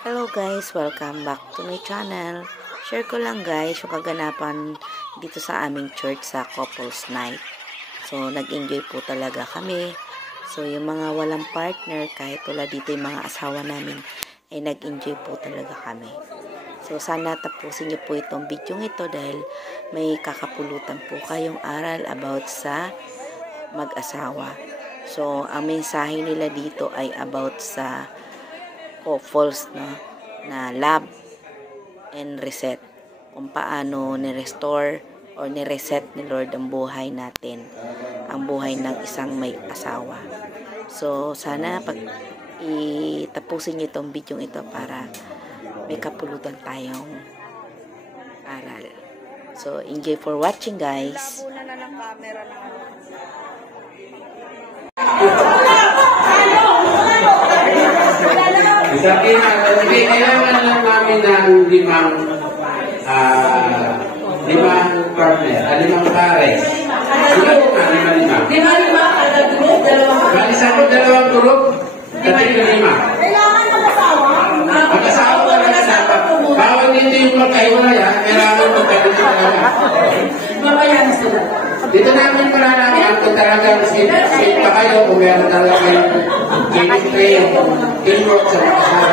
Hello guys, welcome back to my channel. Share ko lang guys yung kaganapan dito sa aming church sa couples night. So nag-enjoy po talaga kami. So yung mga walang partner, kahit wala dito yung mga asawa namin, ay nag-enjoy po talaga kami. So sana tapusin niyo po itong video ito dahil may kakapulutan po kayong aral about sa mag-asawa. So ang mensahe nila dito ay about sa couples, no, na love and reset, kung paano ni-restore or ni-reset ni Lord ang buhay natin, ang buhay ng isang may asawa. So sana pag itapusin niyo itong video ito para may kapulutan tayong aral. So enjoy for watching guys. Kailangan lang namin ng limang partner, limang pares. Lima kada group, dalawang group, lima. Kailangan mag-asawa? Mag-asawa talaga dapat. Bawal dito yung magkaiwala yan, kailangan magkaiwala. Mabayan sila. Dito namin malalaman kung talagang sweet pa kayo, kung meron talagang teamwork sa mag-asawa.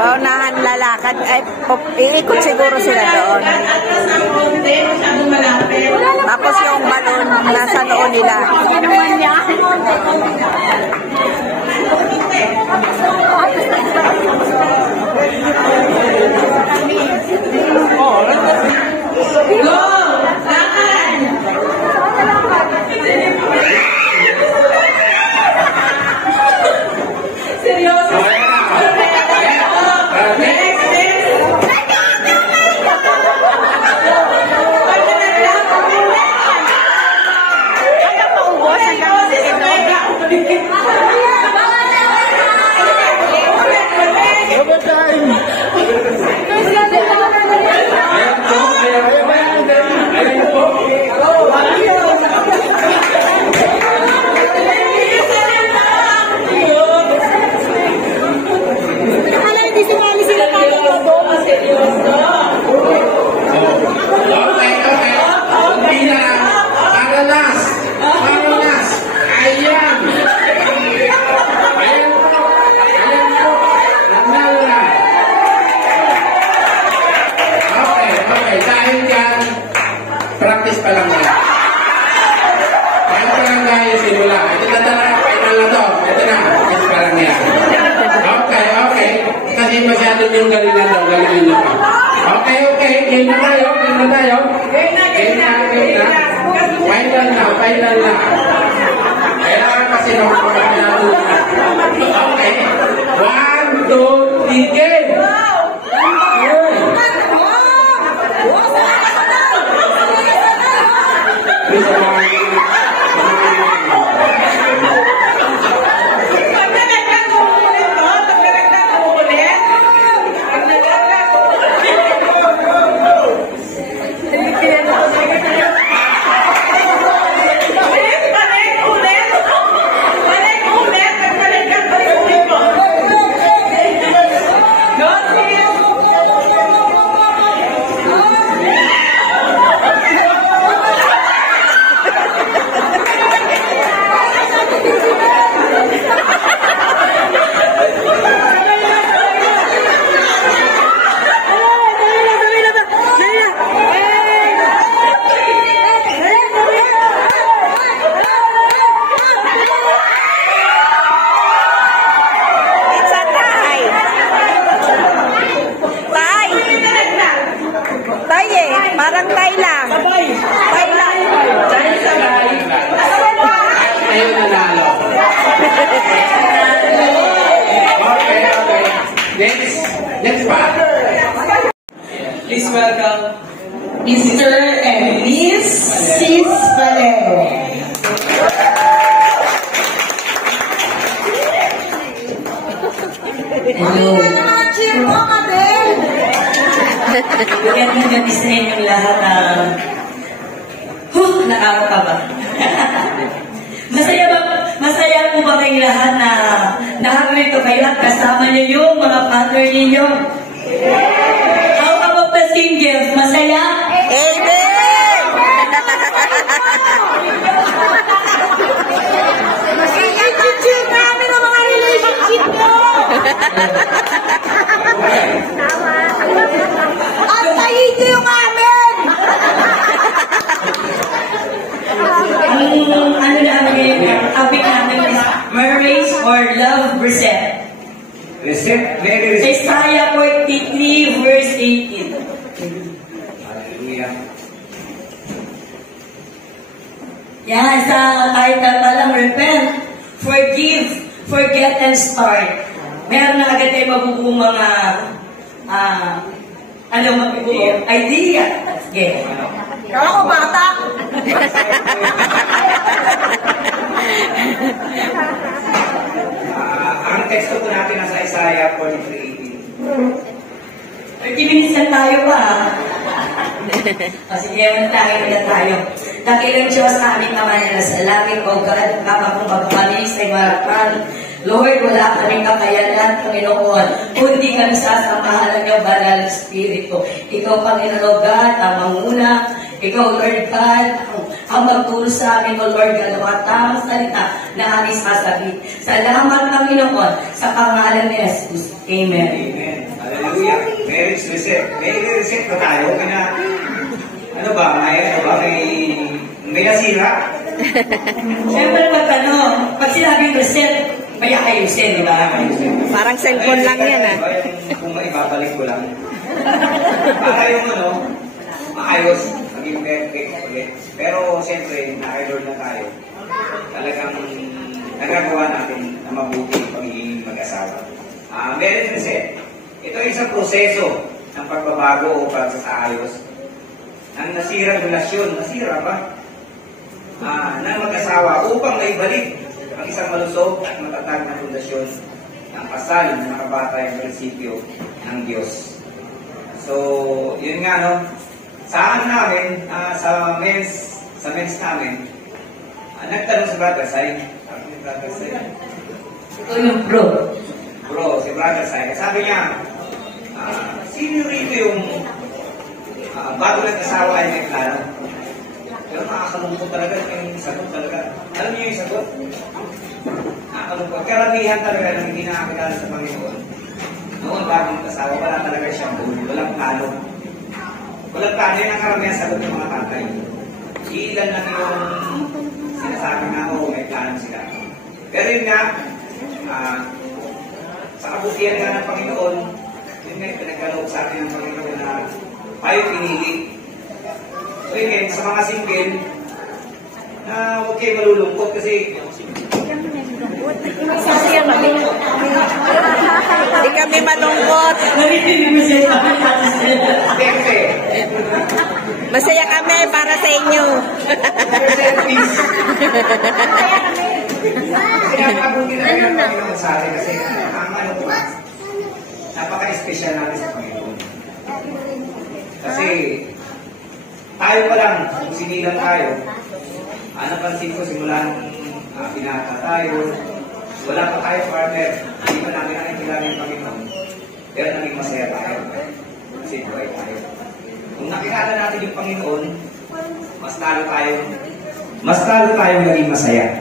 Paunahan lalakad ay iikot siguro sila doon. Tapos yung balon nasa noon nila. Practice pa lang yan. Kaya pa lang guys, simula. Ito na talaga, final na to. Ito na, practice pa lang yan. Okay. Kasi masyado yung galina daw, galina pa. Okay. Game na tayo. Game na. Final na. Kailangan kasi naman na. Okay. 1, 2, 3, game! Parang tay lang. Tay lang. Tayo nanalo. Okay. Next part. Please welcome Mr. and Miss Sis Valero. Hello. Magandang gabi sa inyong lahat. Nakakaba. Masaya po ba kayong lahat na nakarito kayo at kasama niyo yung mga partner ninyo? How about the singles? Masaya? Amen! I-chill namin ang mga relationship nyo! At tayin nyo yung amin! Ang namin, topic namin is marriage or love reset. Reset, very reset. Isaiah 43 verse 18. Hallelujah. Yan, sa title pa lang, repent, forgive, forget, and start. Meron na agad tayo mabubuong mga, mabubuong idea. Sige. Kala ko bata. Ang teksto po natin nasa Isaiah 43:18. 30 minutes na tayo pa. Sige, manatangin na tayo. Dakilang Diyos sa aming Ama na nasa langit, O God, kama kong magpalis ay marapan. Lord, wala kaming kakayanan, Panginoon, kundi kami sasamahan ng iyong banal na Espiritu. Ikaw, Panginoon God, ang manguna. Ikaw, Lord God, ang magturo sa amin, O Lord God, ang mga tamang salita na aming sasabihin. Salamat, Panginoon, sa pangalan ni Jesus. Amen. Amen. Hallelujah. Marriage reset. May reset ba tayo? Ano ba? May nasira? Siyempre, pag sinabing reset, may ayusin, di ba? Parang cellphone lang yan, ah. Kung maibabalik ko lang. Para yung maayos, maging perfect ulit. Pero siyempre, naka-Lord na tayo. Talagang nagagawa natin na mabuti ang pagiging mag-asawa. Marriage reset. Ito ay isang proseso ng pagbabago o pagsasaayos ng nasirang relasyon. Nasira ba? Ng mag-asawa upang maibalik ang isang malusog at matatag na pundasyon ng kasal na nakabatay ang prinsipyo ng Diyos. So, yun nga, no? Sa namin, sa men's namin, nagtanong si Brother Sai. Ito yung bro. Bro, si Brother Sai. Sabi niya, sino rito yung bago nag-asawa ay may plano? Pero nakakalungkot talaga yung sagot talaga. Alam niyo yung sagot? Nakakalungkot. Karamihan talaga nang hindi nakakilala sa Panginoon. Noon bago nag-asawa, wala talaga siyang goal. Walang plano. Walang plano yun ang karamihan sagot ng mga tatay. Ilan lang yung sinasabi na, may plano sila. Pero yun nga, sa kabutihan nga ng Panginoon, yun nga, pinagkaloob sa atin ng Panginoon na tayo pinili. So yun, sa mga single, na huwag kayo malulungkot kasi Hindi kami malungkot. siyempre, Masaya kami para sa inyo. kaya mabuti na rin ang Panginoon sa atin kasi napaka-espesyal natin sa Panginoon. Kasi tayo pa lang, kung sinilang tayo, napansin ko simula nung pinata tayo, wala pa tayo partner, hindi pa namin nakikilala yung Panginoon, pero naging masaya tayo. Kasi buhay tayo. Kung nakilala natin yung Panginoon, mas lalo tayong naging masaya.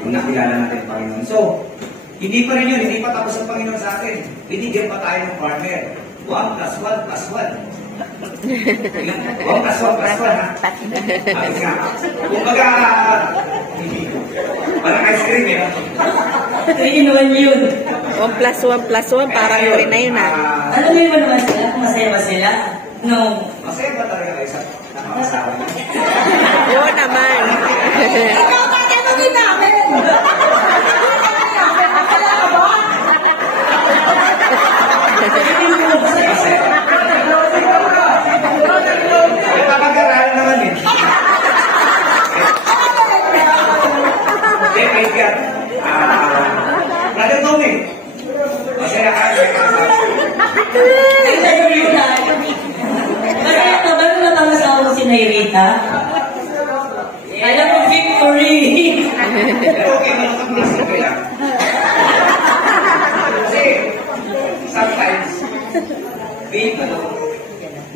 Kung nakilala natin yung Panginoon. So, hindi pa rin yun, hindi pa tapos ang Panginoon sa atin. Binigyan pa tayo ng partner. 1 plus 1 plus 1. 1 plus 1 plus 1, ha? Ayos nga. Kung parang ice cream, eh. 3 in 1 yun. 1 plus 1 plus 1, parang yun na yun, ah. Alam mo naman sila? Masaya ba sila? No. Masaya ba talaga kayo sa nakakasawa niyo? Oo naman. Ikaw tatanungin namin! Masaya ka ba? May papag-aralan naman, eh. Okay, praise God. Brother Tommy, masaya ka. Nay Rita? Alam mo, victory! Pero okay mo naman isip ko lang. Kasi, sometimes, being alone,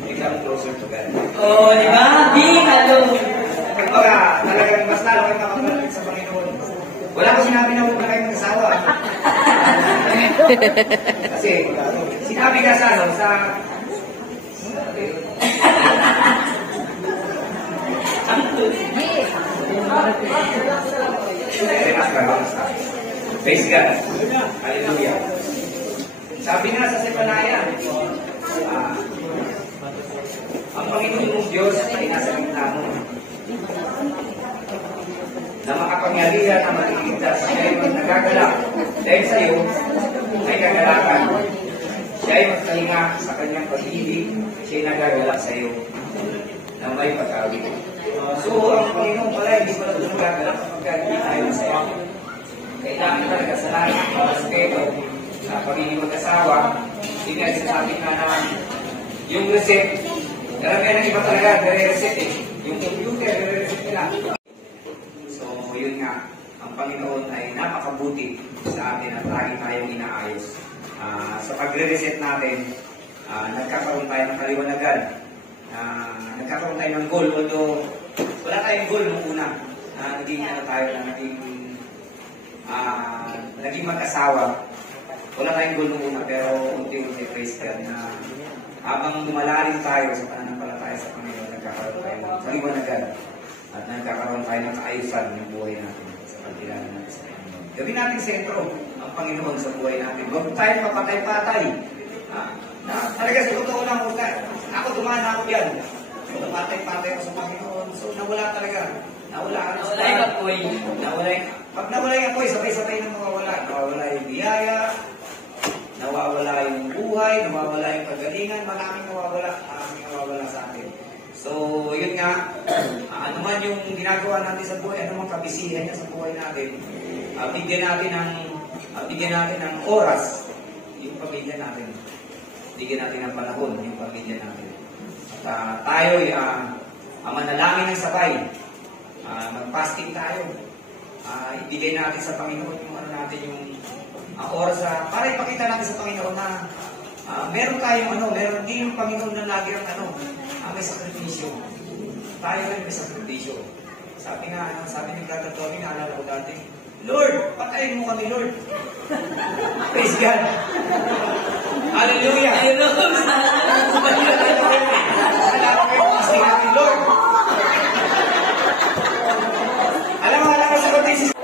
become closer to God. Oh, di ba? Being alone. Kumbaga, talagang mas lalo kayo makapalapit sa Panginoon. Wala ko sinabi na huwag na kayo mag-asawa. Kasi, sinabi ka sa ano, sa... Praise God. Hallelujah. Sabi nga sa Zephaniah, ang Panginoon mong Diyos ay nasa gitna mo. Na makapangyarihan na maliligtas, siya ay nagagalak. Dahil sa iyo, ay kagalakan. Siya ay magkalinga sa kanyang pag-ibig, siya ay nagagalak sa iyo na may pag-awit. So, ang Panginoon pala, hindi pala ito nagagalak kapag hindi tayo masaya. Kailangan talaga sa lahat ng mga respeto sa pagiging mag-asawa, hindi nga sinasabi nga na yung reset, karamihan ng iba talaga, nare-reset eh. Yung computer, nare-reset nila. So, yun nga, ang Panginoon ay napakabuti sa atin at lagi tayong inaayos. Sa pagre-reset natin, nagkakaroon tayo ng kaliwanagan. Nagkakaroon tayo ng goal, although wala tayong goal nung una. Naging mag-asawa. Wala tayong goal nung una, pero unti-unti, praise God, na habang lumalalim tayo sa pananampalataya sa Panginoon, nagkakaroon tayo ng kaliwanagan at nagkakaroon tayo ng kaayusan ng buhay natin sa pagkilala natin sa Panginoon. Gawin natin sentro ang Panginoon sa buhay natin. Huwag tayo papatay-patay. Talaga sa totoo lang, ako dumaan ako yan. Papatay-patay ako sa Panginoon. So nawala talaga. Nawala yung apoy. Pag nawala yung apoy, sabay-sabay na mawawala. Nawawala yung biyaya, nawawala yung buhay, nawawala yung kagalingan, maraming nawawala sa atin. So, yun nga, ano man yung ginagawa natin sa buhay, ano man kabisihan niya sa buhay natin, bigyan natin ng oras yung pamilya natin. Bigyan natin ng panahon yung pamilya natin. At tayo'y manalangin ng sabay. Mag-fasting tayo. Ibigay natin sa Panginoon yung oras para ipakita natin sa Panginoon na meron din yung Panginoon na lagi ang may sakripisyo. Tayo rin may sakripisyo. Sabi ni Brother Tony, naalala ko dati, Lord, patayin mo kami, Lord. Praise God. Hallelujah. Salamat kayo fasting natin, Lord. Alam mo sa sakripisyo.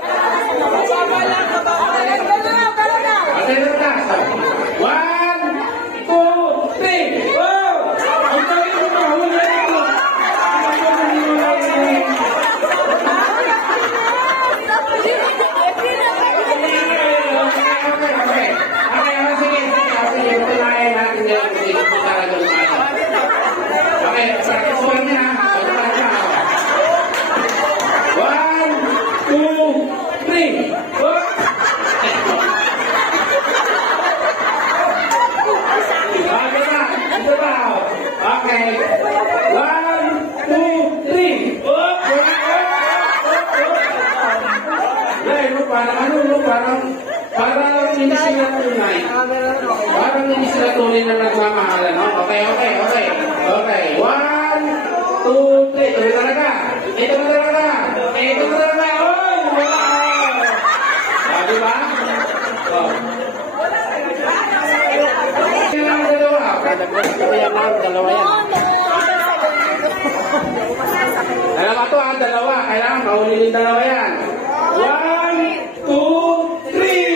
Parang hindi sila tunay na nagmamahalan, no? Okay. 1, 2, 3. Ito talaga. Oy! Diba? Dalawa to, dalawa. Kailangan mahuli yung dalawa yan. 1, 2, 3.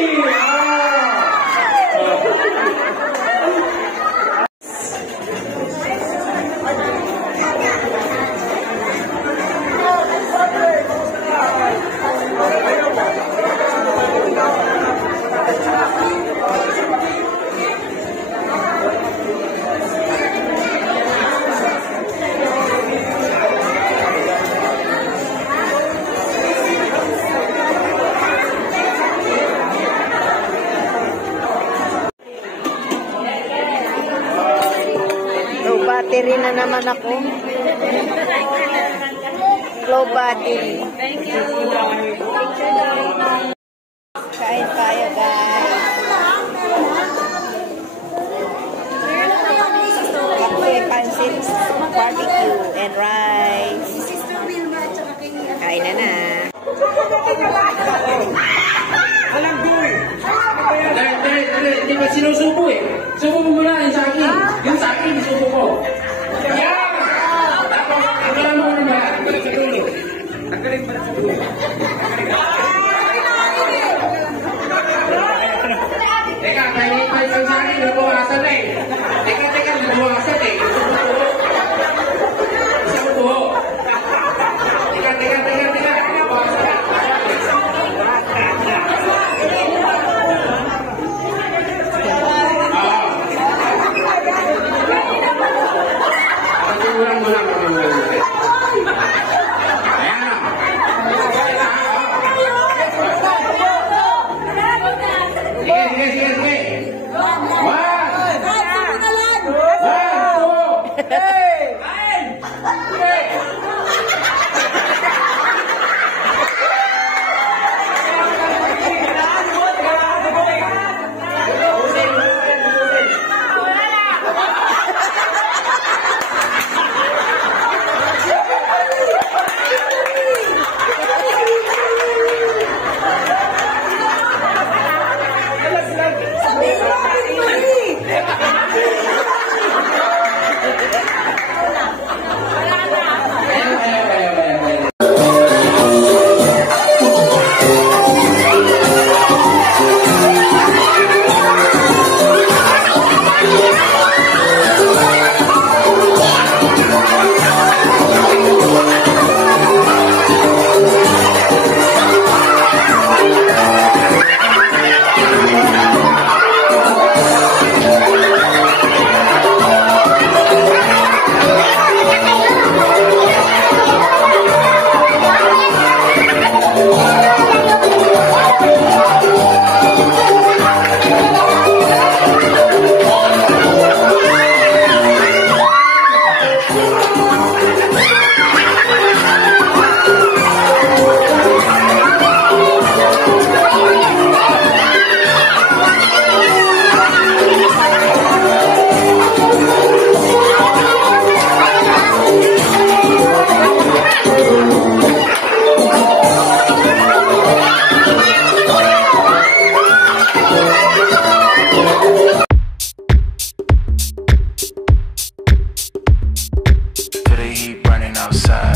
naman ako. Low battery. Kain tayo, guys. Okay, pansit, barbecue, and rice. Kain na na. Hindi ba sinusubo eh? Subo mo muna yung sa akin. Yung sa akin, subo ko. Yan! Tapos, ikaw mo naman. Sa dulo. Tanggalin pa na sa dulo. Teka, kaya sa akin, nabawasan na eh. Teka, nabawasan eh. Isang buho. Teka. Nabawasan na. Feel the heat burning outside.